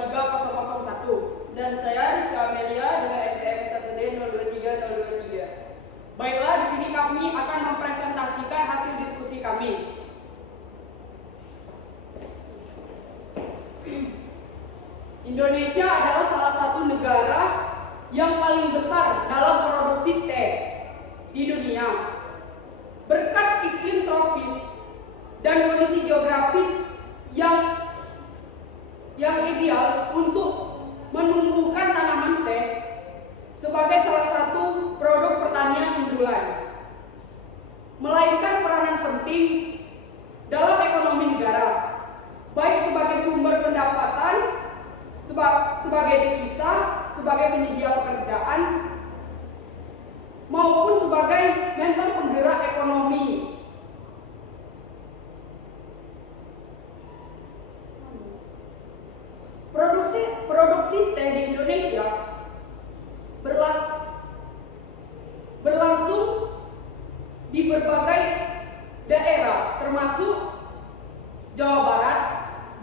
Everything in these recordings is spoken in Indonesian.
023-001. Dan saya Rizka Amelia dengan NPM 1D 023-023. Baiklah, di sini kami akan mempresentasikan hasil diskusi kami. Indonesia adalah salah satu negara yang paling besar dalam produksi teh di dunia. Berkat iklim tropis dan kondisi geografis yang ideal untuk menumbuhkan tanaman teh sebagai salah satu produk pertanian unggulan, melainkan peranan penting dalam ekonomi negara, baik sebagai sumber pendapatan, sebagai devisa, sebagai penyedia pekerjaan, maupun sebagai mentor penggerak ekonomi. Produksi teh di Indonesia berlangsung di berbagai daerah, termasuk Jawa Barat,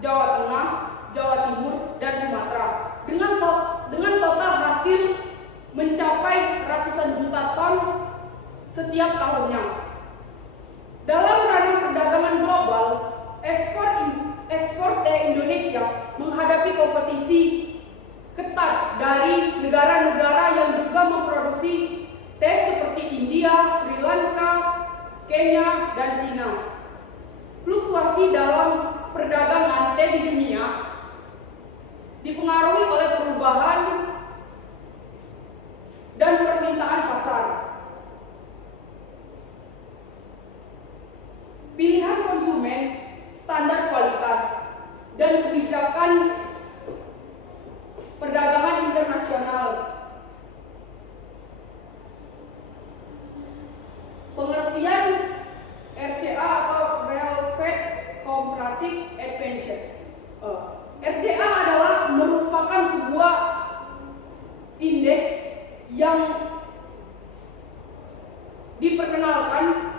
Jawa Tengah, Jawa Timur, dan Sumatera, dengan total hasil mencapai ratusan juta ton setiap tahunnya. Dalam ranah perdagangan global, ekspor teh Indonesia menghadapi kompetisi ketat dari negara-negara yang juga memproduksi teh seperti India, Sri Lanka, Kenya, dan Cina. Fluktuasi dalam perdagangan teh di dunia dipengaruhi oleh perubahan dan permintaan pasar. Pilihan konsumen, standar kualitas, dan kebijakan perdagangan internasional. Pengertian RCA atau Rapid Comparative Advantage. RCA adalah merupakan sebuah indeks yang diperkenalkan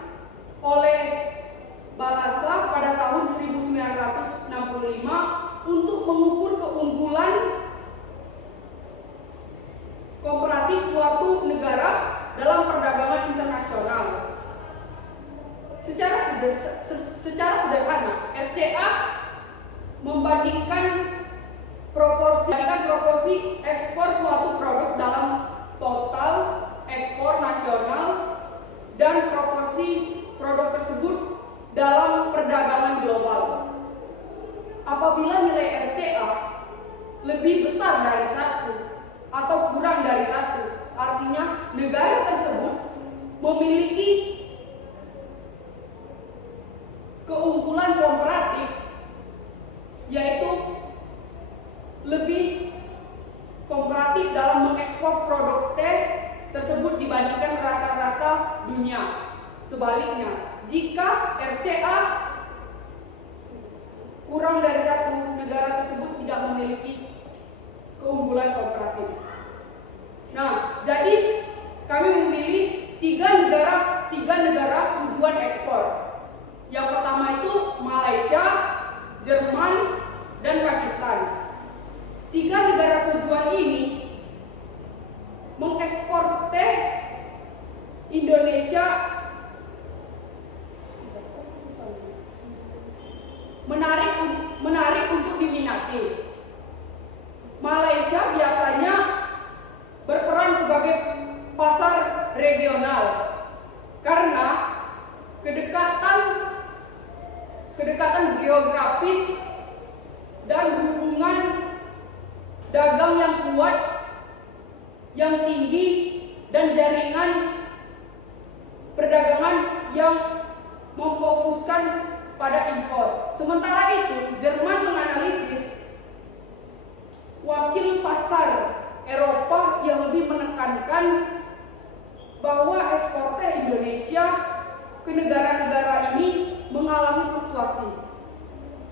oleh Balassa pada tahun 1965 untuk mengukur keunggulan komparatif suatu negara dalam perdagangan internasional. Secara sederhana, RCA membandingkan proporsi ekspor suatu produk dalam total ekspor nasional dan proporsi produk tersebut dalam perdagangan global. Apabila nilai RCA lebih besar dari 1 atau kurang dari 1, artinya negara tersebut memiliki keunggulan komparatif, yaitu lebih komparatif dalam mengekspor produk teh tersebut dibandingkan rata-rata dunia. Sebaliknya, jika RCA kurang dari 1, negara tersebut tidak memiliki keunggulan komparatif. Nah, jadi kami memilih tiga negara tujuan ekspor. Yang pertama itu Malaysia, Jerman, dan Pakistan. Tiga negara tujuan ini mengekspor teh Indonesia menarik untuk diminati. Malaysia biasanya berperan sebagai pasar regional karena kedekatan geografis dan hubungan dagang yang kuat, yang tinggi, dan jaringan perdagangan yang memfokuskan pada impor. Sementara itu, Jerman menganalisis wakil pasar Eropa yang lebih menekankan bahwa ekspor teh Indonesia ke negara-negara ini mengalami fluktuasi,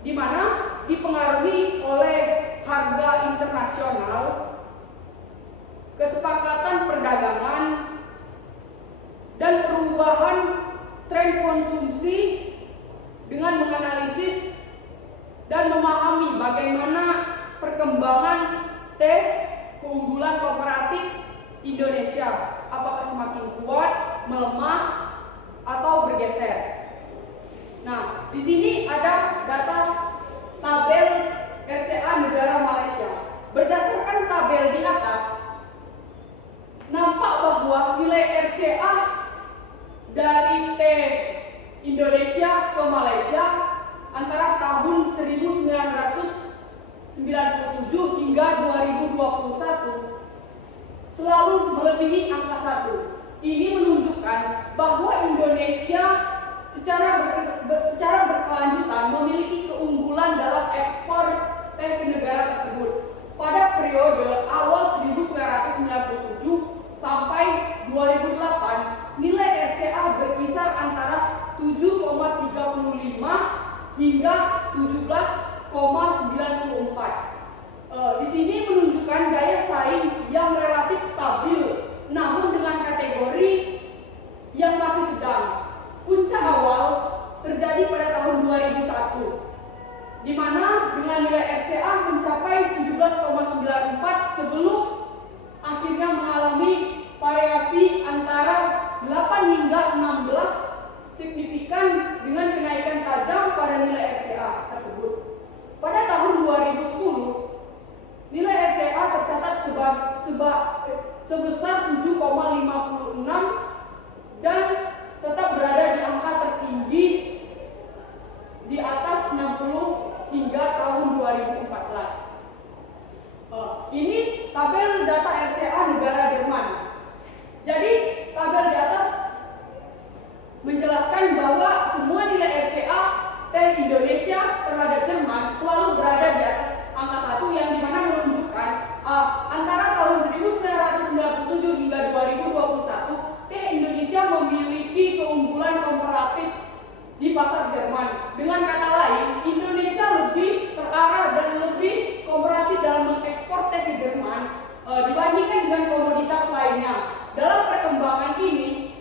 di mana dipengaruhi oleh harga internasional, kesepakatan perdagangan, dan perubahan tren konsumsi. Dengan menganalisis dan memahami bagaimana perkembangan perkembangan teh keunggulan kooperatif Indonesia, apakah semakin kuat, melemah, atau bergeser? Nah, di sini ada data tabel RCA negara Malaysia. Berdasarkan tabel di atas, nampak bahwa nilai RCA dari teh Indonesia ke Malaysia antara tahun 1997 hingga 2021 selalu melebihi angka 1. Ini menunjukkan bahwa Indonesia secara berkelanjutan memiliki keunggulan dalam ekspor teh ke negara tersebut. Pada periode awal 1997 sampai 2008, nilai RCA berkisar antara 7,35 hingga 17,94. Di sini menunjukkan daya saing yang relatif stabil, namun dengan kategori yang masih sedang. Puncak awal terjadi pada tahun 2001, di mana dengan nilai RCA mencapai 17,94 sebelum akhirnya mengalami variasi antara 8 hingga 16 signifikan dengan kenaikan tajam pada nilai RCA tersebut. Pada tahun 2010, nilai RCA tercatat sebesar 7,56 dan tetap berada di angka tertinggi di atas 60 hingga tahun 2014. Ini tabel data RCA negara Jerman. Jadi tabel di atas menjelaskan bahwa semua nilai RCA teh Indonesia terhadap Jerman selalu berada di atas angka 1, yang dimana menunjukkan antara tahun 1997 hingga 2021 teh Indonesia memiliki keunggulan komparatif di pasar Jerman. Dengan kata lain, Indonesia lebih terarah dan lebih komparatif dalam mengekspor teh ke Jerman dibandingkan dengan komoditas lainnya. Dalam perkembangan ini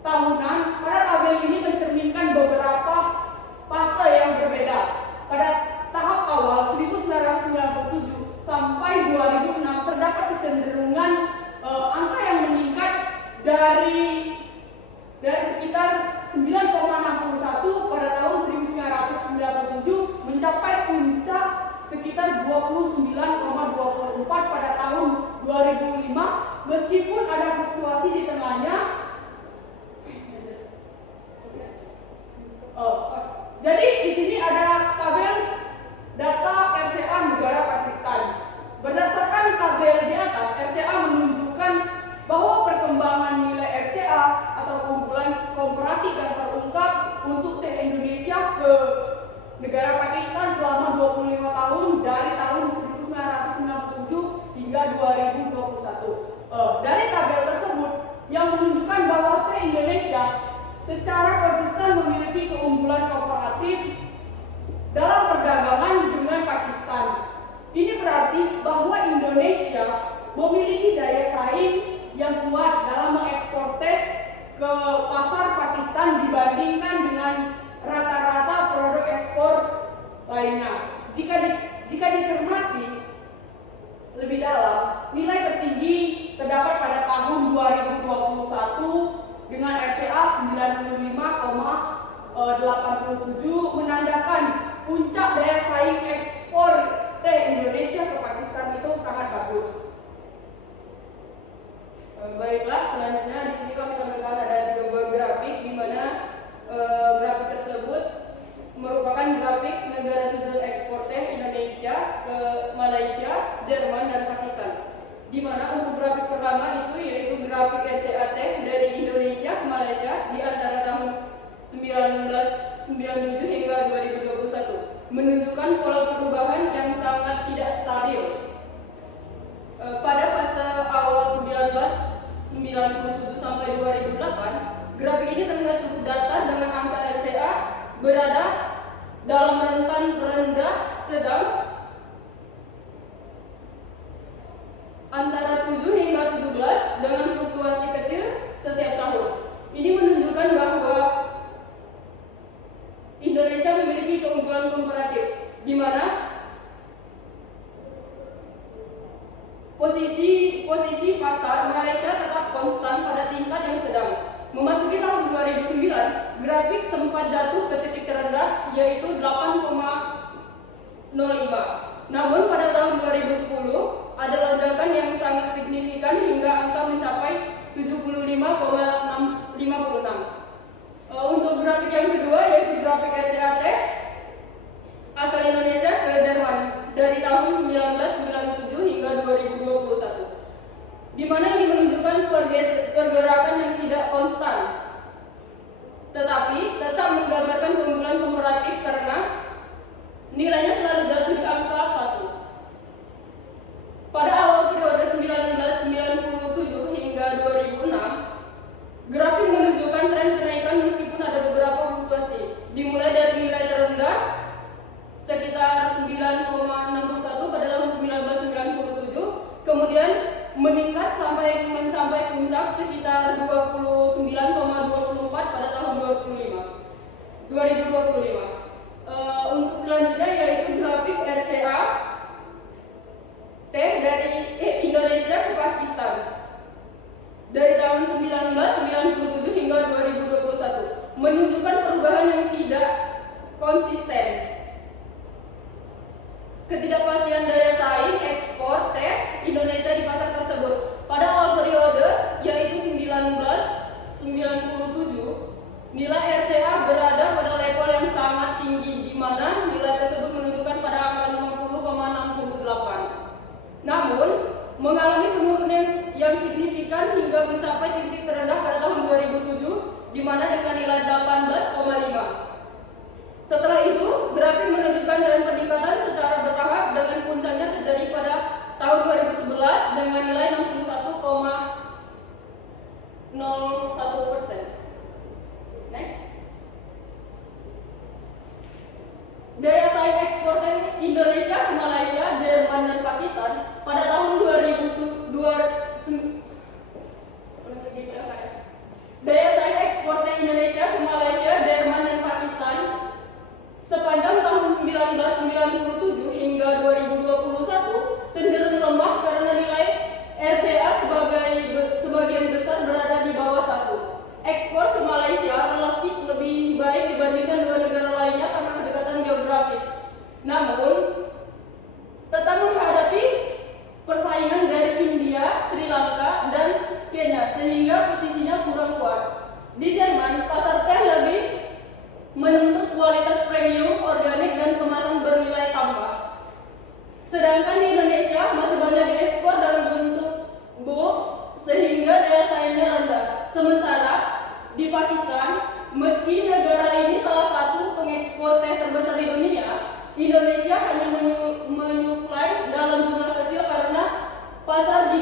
tahunan, pada tabel ini mencerminkan beberapa fase yang berbeda. Pada tahap awal 1997 sampai 2006 terdapat kecenderungan angka yang meningkat dari sekitar 9,61 pada tahun 1997 mencapai puncak sekitar 29,24 pada tahun 2005, meskipun ada fluktuasi di tengahnya. Jadi di sini ada tabel data RCA negara Pakistan. Berdasarkan tabel di atas, RCA menunjukkan bahwa perkembangan nilai RCA atau keunggulan komparatif yang terungkap untuk teh Indonesia ke negara Pakistan selama 25 tahun dari tahun 1997 hingga 2021. Dari tabel tersebut yang menunjukkan bahwa teh Indonesia secara konsisten memiliki keunggulan komparatif dalam perdagangan dengan Pakistan. Ini berarti bahwa Indonesia memiliki daya saing yang kuat dalam mengekspor teh ke pasar Pakistan dibandingkan dengan rata-rata produk ekspor lainnya. Jika dicermati lebih dalam, nilai tertinggi terdapat pada tahun 2021 dengan RCA 95,87 menandakan puncak daya saing ekspor teh Indonesia ke Pakistan itu sangat bagus. Baiklah, selanjutnya di sini kami sampaikan ada 3 buah grafik, di mana grafik tersebut merupakan grafik negara tujuan ekspor teh Indonesia ke Malaysia, Jerman, dan Pakistan. Di mana untuk grafik pertama itu yaitu grafik RCA teh dari Indonesia ke Malaysia di antara tahun 1997 hingga 2021 menunjukkan pola perubahan yang sangat tidak stabil. Pada fase awal 1997 sampai 2008, grafik ini terlihat cukup datar dengan angka RCA berada dalam rentan rendah sedang Posisi pasar Malaysia tetap konstan pada tingkat yang sedang. Memasuki tahun 2009, grafik sempat jatuh ke titik terendah yaitu 8,05. Namun pada tahun 2010 ada lonjakan yang sangat signifikan hingga angka mencapai 75,56. Untuk grafik yang kedua yaitu grafik RCAT asal Indonesia ke Jerman dari tahun 1997 hingga 2021, di mana ini menunjukkan pergerakan yang tidak konstan, tetapi tetap menggambarkan keunggulan komparatif karena nilainya selalu jatuh di angka 1. Pada awal periode 1997 hingga 2006, grafik menunjukkan tren kenaikan meskipun ada beberapa fluktuasi, dimulai dari nilai terendah sekitar 9,61 pada tahun 1997, kemudian meningkat sampai mencapai puncak sekitar 29,24 pada tahun 2025. Untuk selanjutnya yaitu grafik RCA dari Indonesia ke Pakistan dari tahun 1997 hingga 2021 menunjukkan perubahan yang tidak konsisten. Ketidakpastian daya saing ekspor teh Indonesia di pasar tersebut. Pada awal periode yaitu 1997, nilai RCA berada pada level yang sangat tinggi, di mana nilai tersebut menunjukkan pada angka 50,68. Namun, mengalami penurunan yang signifikan hingga mencapai titik terendah pada tahun 2007, di mana dengan nilai 18,5. Setelah itu, grafik menunjukkan tren peningkatan secara bertahap dengan puncaknya terjadi pada tahun 2011 dengan nilai 61,01%. Next. Daya saing ekspor Indonesia ke Malaysia, Jerman, dan Pakistan pada tahun 2009. Daya saing ekspor Indonesia ke Malaysia, Jerman, dan Pakistan sepanjang tahun 1997 hingga 2021 cenderung lemah karena nilai RCA sebagian besar berada di bawah 1. Ekspor ke Malaysia relatif lebih baik dibandingkan dua negara lainnya karena kedekatan geografis. Namun, tetap menghadapi persaingan dari India, Sri Lanka, dan Kenya sehingga posisinya kurang kuat. Di Jerman, pasar teh lebih menuntut kualitas premium, organik, dan kemasan bernilai tambah. Sedangkan di Indonesia masih banyak diekspor dalam bentuk bulk sehingga daya saingnya rendah. Sementara di Pakistan, meski negara ini salah satu pengekspor teh terbesar di dunia, Indonesia hanya menyuplai dalam jumlah kecil karena pasar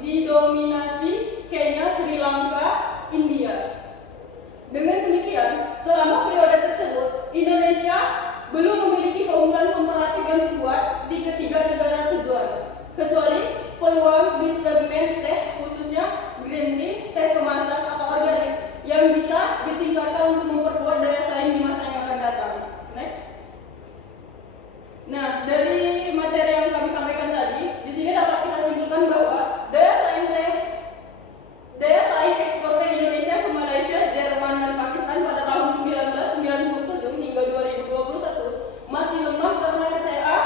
didominasi Kenya, Sri Lanka, India. Dengan demikian, selama periode tersebut, Indonesia belum memiliki keunggulan komparatif yang kuat di ketiga negara tujuan, kecuali peluang di segmen teh khususnya green tea, teh kemasan atau organik yang bisa ditingkatkan untuk memperkuat daya saing di masa yang akan datang. Next. Nah, dari materi yang kami sampaikan tadi, di sini dapat kita simpulkan bahwa daya saing ekspor teh Indonesia ke Malaysia, Jerman, dan Pakistan pada tahun 1997 hingga 2021 masih lemah karena RCA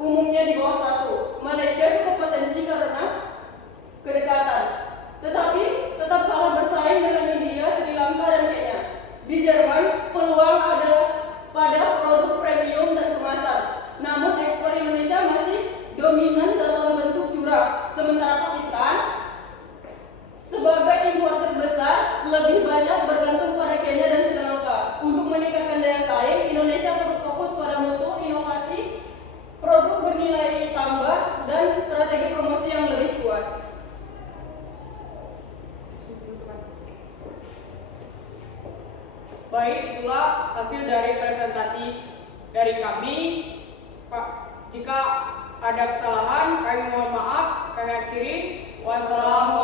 umumnya di bawah 1. Malaysia cukup potensi karena kedekatan, tetapi tetap kalah bersaing dengan India, Sri Lanka, dan Kenya. Di Jerman, peluang ada pada produk premium dan kemasan. Namun ekspor Indonesia masih dominan dalam bentuk curah. Sementara Pakistan sebagai importer besar lebih banyak bergantung pada Kenya dan Sri Lanka. Untuk meningkatkan daya saing, Indonesia perlu fokus pada mutu, inovasi, produk bernilai tambah, dan strategi promosi yang lebih kuat. Baik, itulah hasil dari presentasi dari kami. Pak, jika ada kesalahan, kami mohon maaf. Kami akhiri. Wassalamualaikum